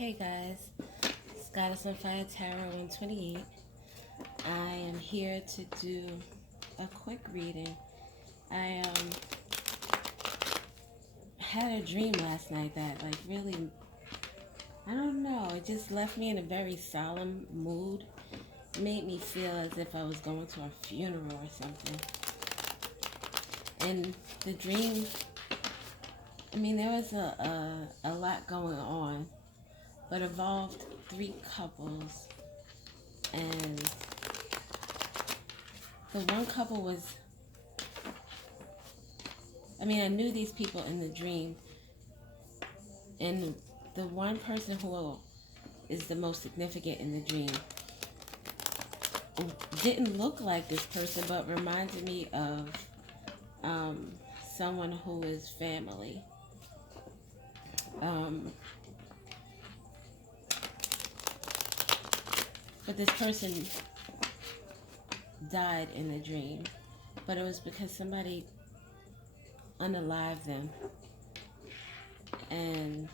Hey guys, it's Goddess on Fire Tarot 128. I am here to do a quick reading. I had a dream last night that really, I don't know, it just left me in a very solemn mood. It made me feel as if I was going to a funeral or something. And the dream, there was a lot going on, but involved three couples. And the one couple was, I knew these people in the dream, and the one person who is the most significant in the dream didn't look like this person, but reminded me of someone who is family. But this person died in the dream, but it was because somebody unalived them, and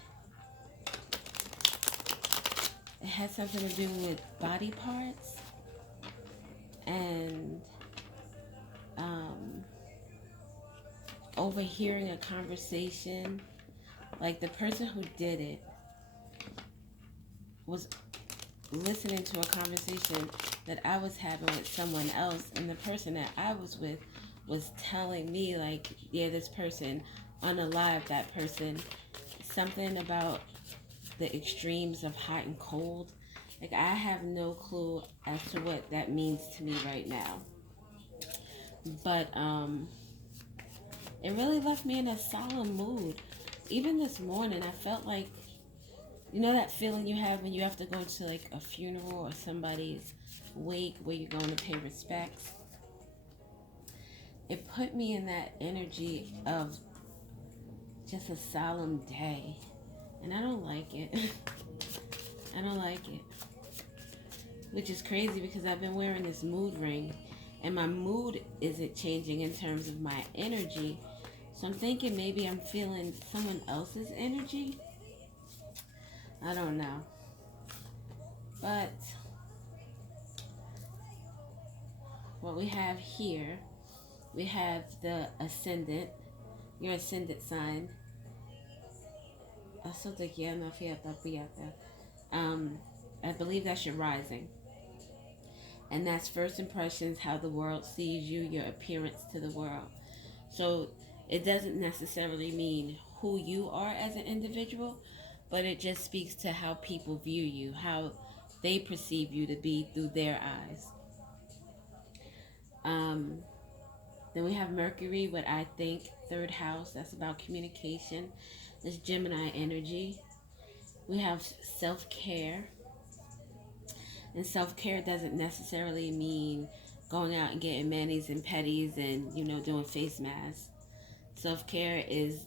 it had something to do with body parts and overhearing a conversation. Like, the person who did it was listening to a conversation that I was having with someone else, and the person that I was with was telling me, like, yeah, this person unalived that person. Something about the extremes of hot and cold. Like, I have no clue as to what that means to me right now. But it really left me in a solemn mood. Even this morning, I felt like, you know that feeling you have when you have to go to like a funeral or somebody's wake where you're going to pay respects? It put me in that energy of just a solemn day. And I don't like it. I don't like it. Which is crazy because I've been wearing this mood ring and my mood isn't changing in terms of my energy. So I'm thinking maybe I'm feeling someone else's energy. I don't know. But what we have here, we have the ascendant, your ascendant sign. I believe that's your rising. And that's first impressions, how the world sees you, your appearance to the world. So it doesn't necessarily mean who you are as an individual, but it just speaks to how people view you, how they perceive you to be through their eyes. Um, then we have Mercury, what I think, third house, that's about communication. This Gemini energy. We have self-care. And self-care doesn't necessarily mean going out and getting manis and petties and, doing face masks. Self-care is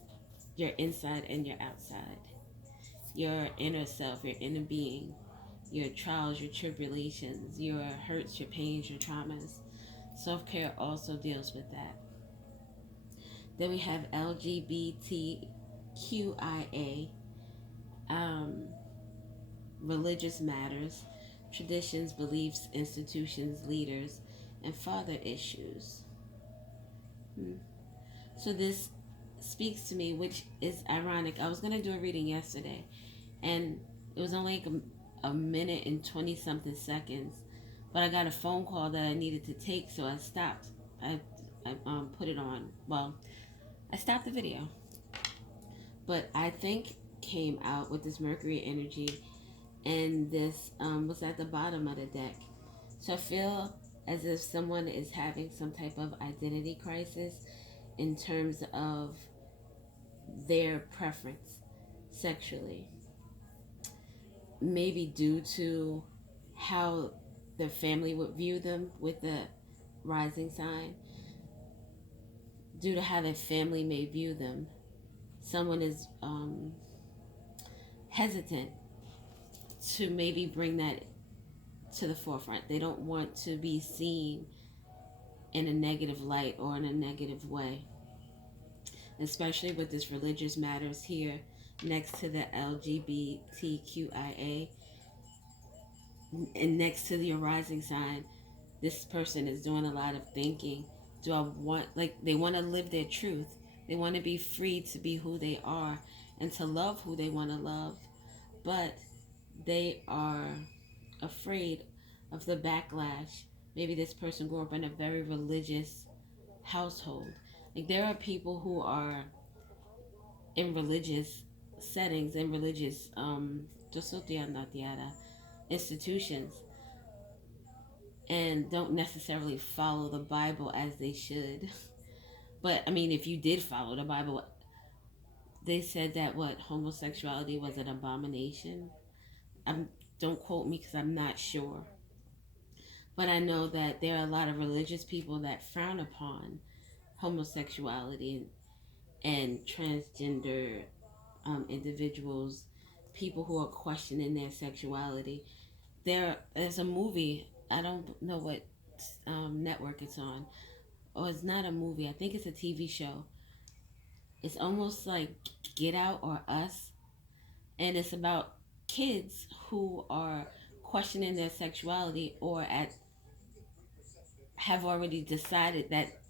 your inside and your outside. Your inner self, your inner being, your trials, your tribulations, your hurts, your pains, your traumas. Self-care also deals with that. Then we have LGBTQIA, religious matters, traditions, beliefs, institutions, leaders, and father issues. So this speaks to me, which is ironic. I was going to do a reading yesterday, and it was only like a minute and 20 something seconds, but I got a phone call that I needed to take, so I stopped. I put it on. Well, I stopped the video, but I think came out with this Mercury energy, and this was at the bottom of the deck. So I feel as if someone is having some type of identity crisis in terms of their preference sexually. Maybe due to how their family would view them with the rising sign, due to how their family may view them. Someone is hesitant to maybe bring that to the forefront. They don't want to be seen in a negative light or in a negative way, especially with this religious matters here. next to the LGBTQIA, and next to the rising sign, this person is doing a lot of thinking. Do I want, like, they want to live their truth. They want to be free to be who they are and to love who they want to love. But they are afraid of the backlash. Maybe this person grew up in a very religious household. Like, there are people who are in religious settings, in religious institutions, and don't necessarily follow the Bible as they should. But I mean, if you did follow the Bible, they said that what homosexuality was an abomination. I'm Don't quote me because I'm not sure, but I know that there are a lot of religious people that frown upon homosexuality and transgender individuals, people who are questioning their sexuality. There's a movie. I don't know what network it's on. Or it's not a movie. I think it's a TV show. It's almost like Get Out or Us, and it's about kids who are questioning their sexuality or at have already decided that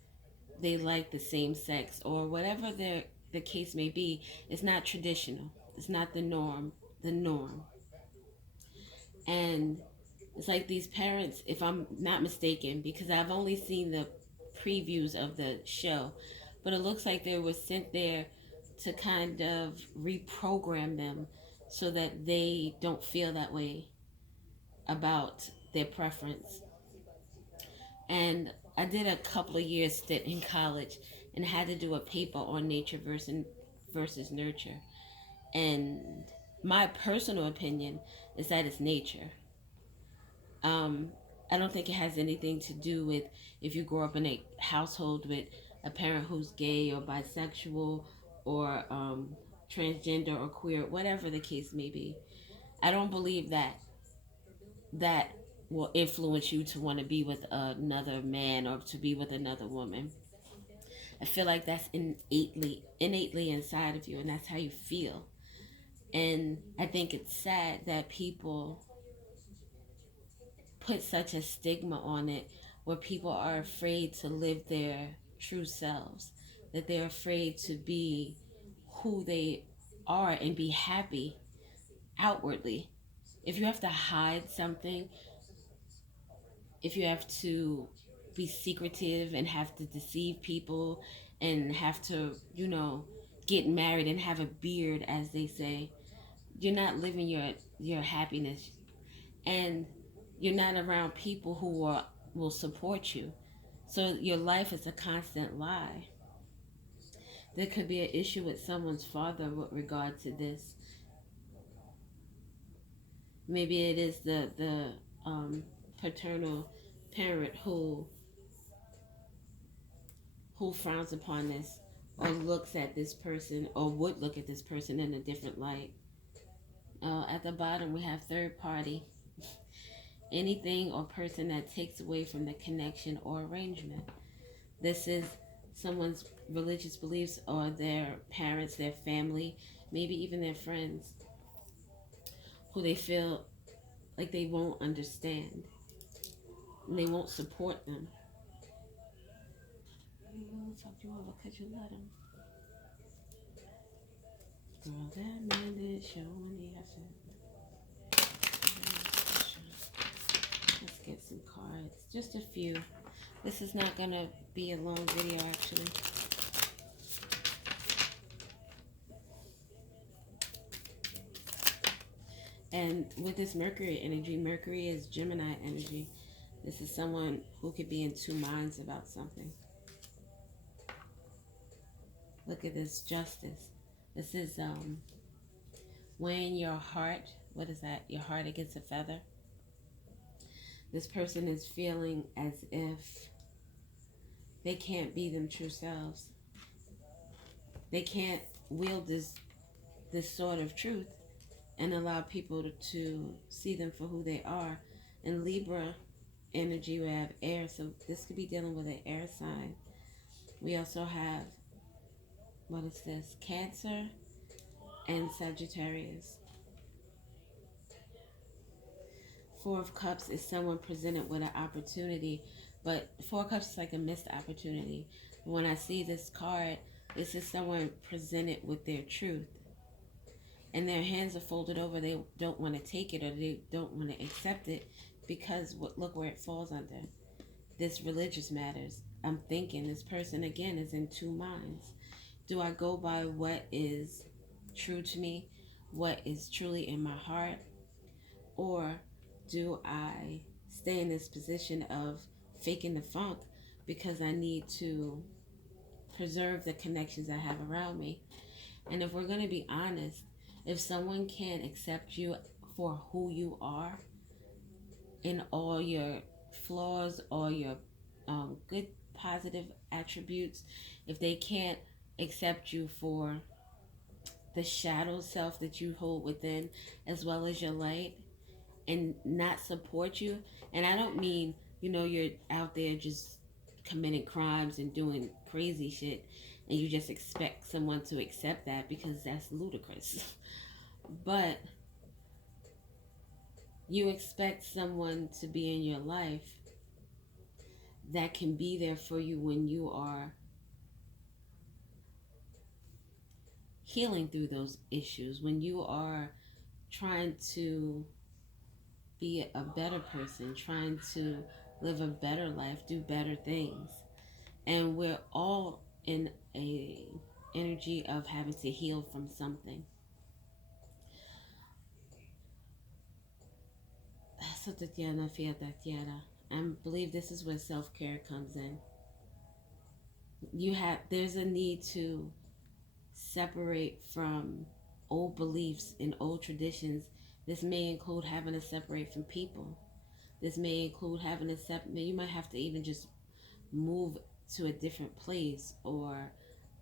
they like the same sex or whatever the case may be. It's not traditional. It's not the norm. And it's like these parents, if I'm not mistaken, because I've only seen the previews of the show, but it looks like they were sent there to kind of reprogram them so that they don't feel that way about their preference. And I did a couple of years stint in college and had to do a paper on nature versus nurture. And my personal opinion is that it's nature. Um, I don't think it has anything to do with if you grow up in a household with a parent who's gay or bisexual or transgender or queer, whatever the case may be. I don't believe that will influence you to want to be with another man or to be with another woman. I feel like that's innately inside of you, and that's how you feel. And I think it's sad that people put such a stigma on it where people are afraid to live their true selves, that they're afraid to be who they are and be happy outwardly. If you have to hide something, if you have to be secretive and have to deceive people and have to, get married and have a beard, as they say, you're not living your happiness, and you're not around people who will support you. So your life is a constant lie. There could be an issue with someone's father with regard to this. Maybe it is the paternal parent who frowns upon this or looks at this person or would look at this person in a different light. At the bottom, we have third party. Anything or person that takes away from the connection or arrangement. This is someone's religious beliefs or their parents, their family, maybe even their friends, who they feel like they won't understand and they won't support them. He will fuck you over because you let him. Girl, that man did show when he got Let's get some cards. Just a few. This is not going to be a long video, actually. And with this Mercury energy, Mercury is Gemini energy. This is someone who could be in two minds about something. Look at this Justice. This is weighing your heart. What is that? Your heart against a feather. This person is feeling as if they can't be them true selves. They can't wield this sort of truth and allow people to see them for who they are. In Libra energy, we have air, so this could be dealing with an air sign. We also have, what is this? Cancer and Sagittarius. Four of Cups is someone presented with an opportunity, but Four of Cups is like a missed opportunity. When I see this card, this is someone presented with their truth, and their hands are folded over. They don't want to take it, or they don't want to accept it, because look where it falls under. This religious matters. I'm thinking this person again is in two minds. Do I go by what is true to me, what is truly in my heart, or do I stay in this position of faking the funk because I need to preserve the connections I have around me? And if we're going to be honest, if someone can't accept you for who you are in all your flaws, all your good positive attributes, if they can't accept you for the shadow self that you hold within as well as your light, and not support you, and I don't mean, you're out there just committing crimes and doing crazy shit and you just expect someone to accept that, because that's ludicrous. But you expect someone to be in your life that can be there for you when you are healing through those issues, when you are trying to be a better person, trying to live a better life, do better things. And we're all in a energy of having to heal from something. So Tatiana, Fia Tatiana, I believe this is where self-care comes in. There's a need to separate from old beliefs and old traditions. This may include having to separate from people. This may include having to separate. You might have to even just move to a different place, or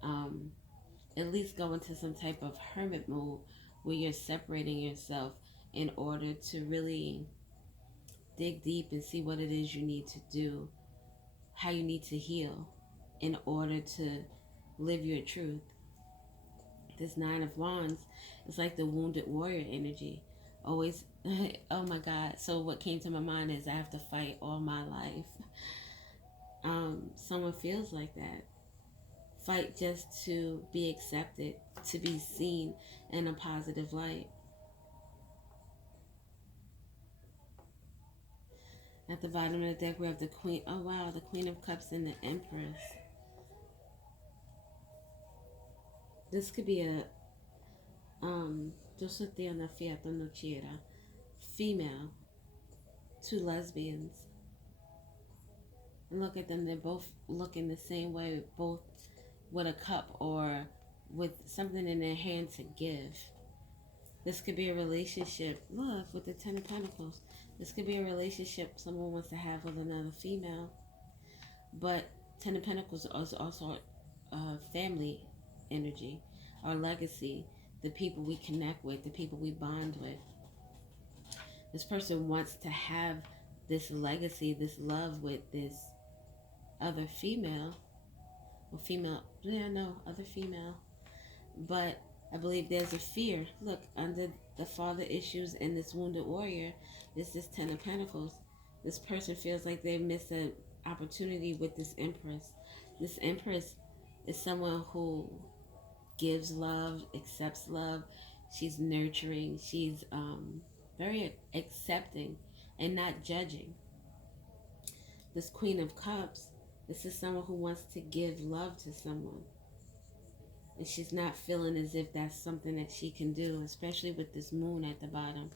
at least go into some type of hermit mode where you're separating yourself in order to really dig deep and see what it is you need to do, how you need to heal in order to live your truth. This Nine of Wands is like the wounded warrior energy. Always, oh my God. So what came to my mind is I have to fight all my life. Someone feels like that. Fight just to be accepted, to be seen in a positive light. At the bottom of the deck, we have the Queen. Oh, wow. The Queen of Cups and the Empress. This could be a female, two lesbians. And look at them, they're both looking the same way, both with a cup or with something in their hand to give. This could be a relationship. Look, with the Ten of Pentacles. This could be a relationship someone wants to have with another female. But Ten of Pentacles is also family energy, our legacy, the people we connect with, the people we bond with. This person wants to have this legacy, this love with this other female, other female. But I believe there's a fear. Look, under the father issues and this wounded warrior, this is Ten of Pentacles. This person feels like they've missed an opportunity with this Empress. This Empress is someone who gives love, accepts love. She's nurturing. She's very accepting and not judging. This Queen of Cups, this is someone who wants to give love to someone. And she's not feeling as if that's something that she can do, especially with this moon at the bottom.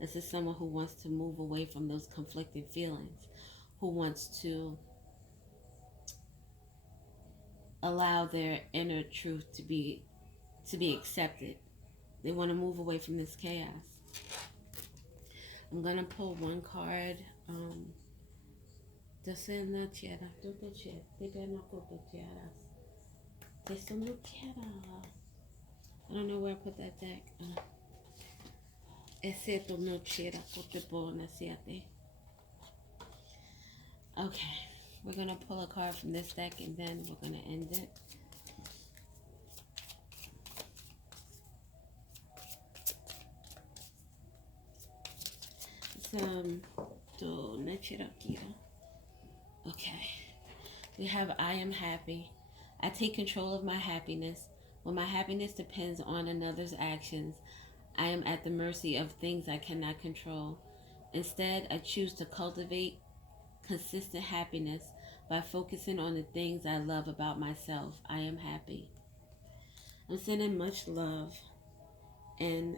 This is someone who wants to move away from those conflicting feelings, who wants to allow their inner truth to be accepted. They want to move away from this chaos. I'm going to pull one card. I don't know where I put that deck. Okay, we're going to pull a card from this deck and then we're going to end it. Okay. We have I am happy. I take control of my happiness. When my happiness depends on another's actions, I am at the mercy of things I cannot control. Instead, I choose to cultivate consistent happiness by focusing on the things I love about myself. I am happy. I'm sending much love and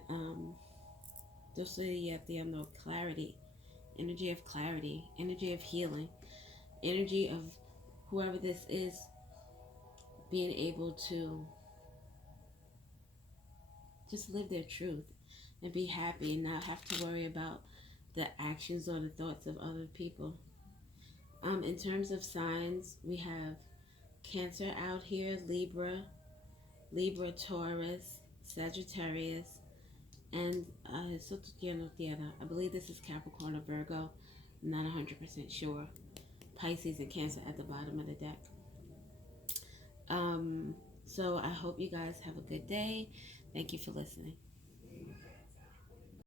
just so you have to know clarity, energy of healing, energy of whoever this is being able to just live their truth and be happy and not have to worry about the actions or the thoughts of other people. In terms of signs, we have Cancer out here, Taurus, Sagittarius, and I believe this is Capricorn or Virgo. I'm not 100% sure. Pisces and Cancer at the bottom of the deck. So I hope you guys have a good day. Thank you for listening.